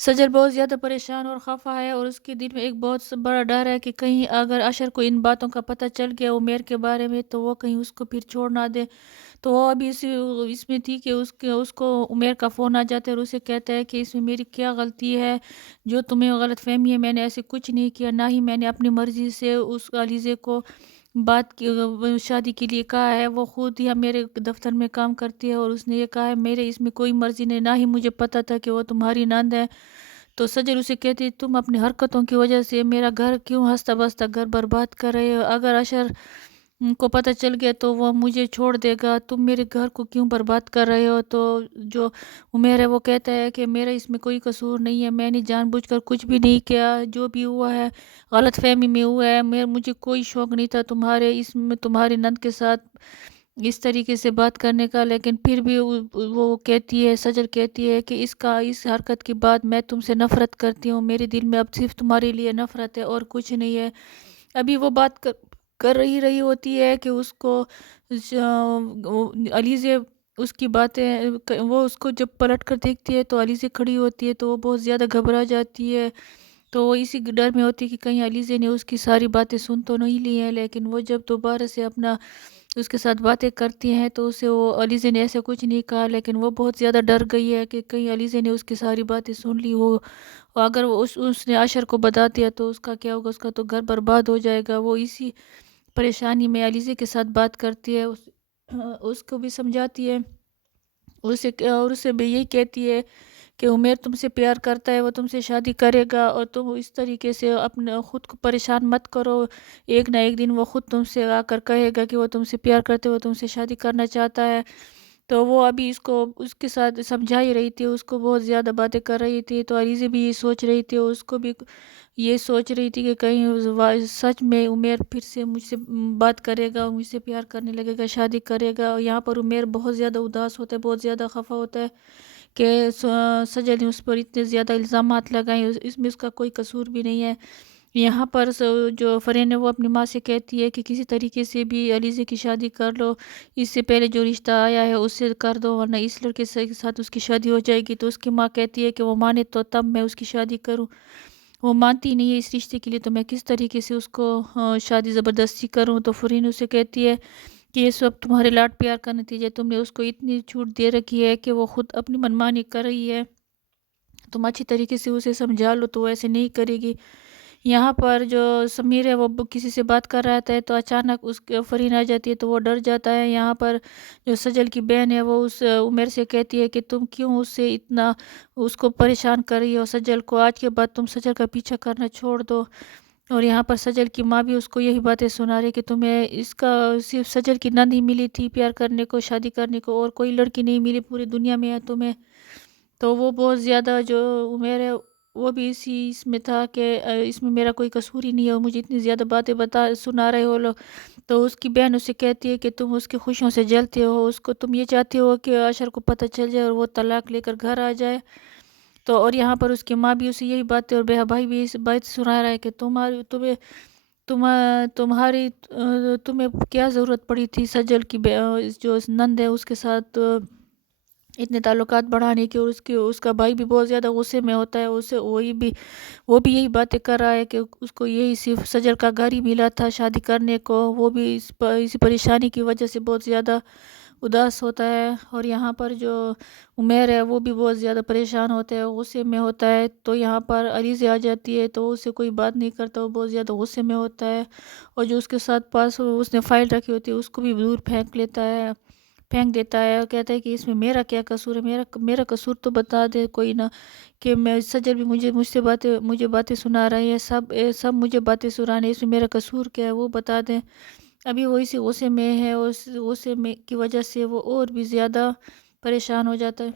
سجل بہت زیادہ پریشان اور خفا ہے، اور اس کے دل میں ایک بہت بڑا ڈر ہے کہ کہیں اگر اشر کو ان باتوں کا پتہ چل گیا عمیر کے بارے میں تو وہ کہیں اس کو پھر چھوڑ نہ دے۔ تو وہ ابھی اس میں تھی کہ اس کو عمیر کا فون آ جاتا ہے اور اسے کہتا ہے کہ اس میں میری کیا غلطی ہے جو تمہیں غلط فہمی ہے، میں نے ایسے کچھ نہیں کیا، نہ ہی میں نے اپنی مرضی سے اس علیزے کو بات کی شادی کے لیے کہا ہے، وہ خود ہی میرے دفتر میں کام کرتی ہے اور اس نے یہ کہا ہے میرے اس میں کوئی مرضی نہیں، نہ ہی مجھے پتہ تھا کہ وہ تمہاری نند ہے۔ تو سجل اسے کہتی ہے تم اپنی حرکتوں کی وجہ سے میرا گھر کیوں ہنستا بستا گھر برباد کر رہے ہو، اگر اشر کو پتہ چل گیا تو وہ مجھے چھوڑ دے گا، تم میرے گھر کو کیوں برباد کر رہے ہو۔ تو جو عمیر ہے وہ کہتا ہے کہ میرا اس میں کوئی قصور نہیں ہے، میں نے جان بوجھ کر کچھ بھی نہیں کیا، جو بھی ہوا ہے غلط فہمی میں ہوا ہے، مجھے کوئی شوق نہیں تھا تمہارے اس میں تمہاری نند کے ساتھ اس طریقے سے بات کرنے کا، لیکن پھر بھی وہ کہتی ہے، سجل کہتی ہے کہ اس حرکت کے بعد میں تم سے نفرت کرتی ہوں، میرے دل میں اب صرف تمہارے لیے نفرت ہے اور کچھ نہیں ہے۔ ابھی وہ بات کر رہی ہوتی ہے کہ اس کو علیزے اس کی باتیں وہ اس کو جب پلٹ کر دیکھتی ہے تو علیزے کھڑی ہوتی ہے تو وہ بہت زیادہ گھبرا جاتی ہے، تو وہ اسی ڈر میں ہوتی ہے کہ کہیں علیزے نے اس کی ساری باتیں سن تو نہیں لی ہیں، لیکن وہ جب دوبارہ سے اپنا اس کے ساتھ باتیں کرتی ہیں تو اسے وہ علیزے نے ایسا کچھ نہیں کہا، لیکن وہ بہت زیادہ ڈر گئی ہے کہ کہیں علیزے نے اس کی ساری باتیں سن لی ہو، اور اگر وہ اس نے عاشر کو بتا دیا تو اس کا کیا ہوگا، اس کا تو گھر برباد ہو جائے گا۔ وہ اسی پریشانی میں علیزے کے ساتھ بات کرتی ہے، اس کو بھی سمجھاتی ہے، اور اسے بھی یہی کہتی ہے کہ عمیر تم سے پیار کرتا ہے، وہ تم سے شادی کرے گا اور تم اس طریقے سے اپنے خود کو پریشان مت کرو، ایک نہ ایک دن وہ خود تم سے آ کر کہے گا کہ وہ تم سے پیار کرتے، وہ تم سے شادی کرنا چاہتا ہے۔ تو وہ ابھی اس کے ساتھ سمجھا ہی رہی تھی، اس کو بہت زیادہ باتیں کر رہی تھی، تو علیزی بھی یہ سوچ رہی تھی، اس کو بھی یہ سوچ رہی تھی کہ کہیں سچ میں عمیر پھر سے مجھ سے بات کرے گا، مجھ سے پیار کرنے لگے گا، شادی کرے گا۔ اور یہاں پر عمیر بہت زیادہ اداس ہوتا ہے، بہت زیادہ خفا ہوتا ہے کہ سجل نے اس پر اتنے زیادہ الزامات لگائیں، اس میں اس کا کوئی قصور بھی نہیں ہے۔ یہاں پر جو فرین ہے وہ اپنی ماں سے کہتی ہے کہ کسی طریقے سے بھی علیزے کی شادی کر لو، اس سے پہلے جو رشتہ آیا ہے اس سے کر دو، ورنہ اس لڑکے کے ساتھ اس کی شادی ہو جائے گی۔ تو اس کی ماں کہتی ہے کہ وہ مانے تو تب میں اس کی شادی کروں، وہ مانتی نہیں ہے اس رشتے کے لیے، تو میں کس طریقے سے اس کو شادی زبردستی کروں۔ تو فرین اسے کہتی ہے کہ یہ سب تمہارے لاڈ پیار کا نتیجہ ہے، تم نے اس کو اتنی چھوٹ دے رکھی ہے کہ وہ خود اپنی منمانی کر رہی ہے، تم اچھی طریقے سے اسے سمجھا لو تو وہ ایسے نہیں کرے گی۔ یہاں پر جو سمیر ہے وہ کسی سے بات کر رہا تھا تو اچانک اس کے فرین آ جاتی ہے تو وہ ڈر جاتا ہے۔ یہاں پر جو سجل کی بہن ہے وہ اس عمیر سے کہتی ہے کہ تم کیوں اس سے اتنا اس کو پریشان کر رہی ہو، سجل کو آج کے بعد تم سجل کا پیچھا کرنا چھوڑ دو۔ اور یہاں پر سجل کی ماں بھی اس کو یہی باتیں سنا رہی کہ تمہیں اس کا صرف سجل کی نند ہی ملی تھی پیار کرنے کو، شادی کرنے کو، اور کوئی لڑکی نہیں ملی پوری دنیا میں ہے تمہیں۔ تو وہ بہت زیادہ جو عمیر ہے وہ بھی اس میں تھا کہ اس میں میرا کوئی قصور ہی نہیں ہے اور مجھے اتنی زیادہ باتیں سنا رہے ہو لوگ۔ تو اس کی بہن اسے کہتی ہے کہ تم اس کی خوشیوں سے جلتے ہو، اس کو تم یہ چاہتے ہو کہ اشر کو پتہ چل جائے اور وہ طلاق لے کر گھر آ جائے۔ تو اور یہاں پر اس کی ماں بھی اسے یہی باتیں اور بہا بھائی بھی اس بات سنا رہا ہے کہ تمہیں کیا ضرورت پڑی تھی سجل کی جو نند ہے اس کے ساتھ اتنے تعلقات بڑھانے کی، اور اس کا بھائی بھی بہت زیادہ غصے میں ہوتا ہے، وہ بھی یہی باتیں کر رہا ہے کہ اس کو یہی صرف سجل کا گھر ہی ملا تھا شادی کرنے کو، وہ بھی اسی پریشانی کی وجہ سے بہت زیادہ اداس ہوتا ہے۔ اور یہاں پر جو عمیر ہے وہ بھی بہت زیادہ پریشان ہوتا ہے، غصے میں ہوتا ہے۔ تو یہاں پر علیزے آ جاتی ہے تو وہ اس سے کوئی بات نہیں کرتا، وہ بہت زیادہ غصے میں ہوتا ہے، اور جو اس کے ساتھ پاس اس نے فائل رکھی ہوتی ہے اس کو بھی دور پھینک دیتا ہے اور کہتا ہے کہ اس میں میرا کیا قصور ہے، میرا قصور تو بتا دے کوئی نہ، کہ میں سجل بھی مجھے باتیں سنا رہے ہیں، سب مجھے باتیں سنانے، اس میں میرا قصور کیا ہے وہ بتا دیں۔ ابھی وہ اسی غصے میں ہے اور اس غصے میں کی وجہ سے وہ اور بھی زیادہ پریشان ہو جاتا ہے۔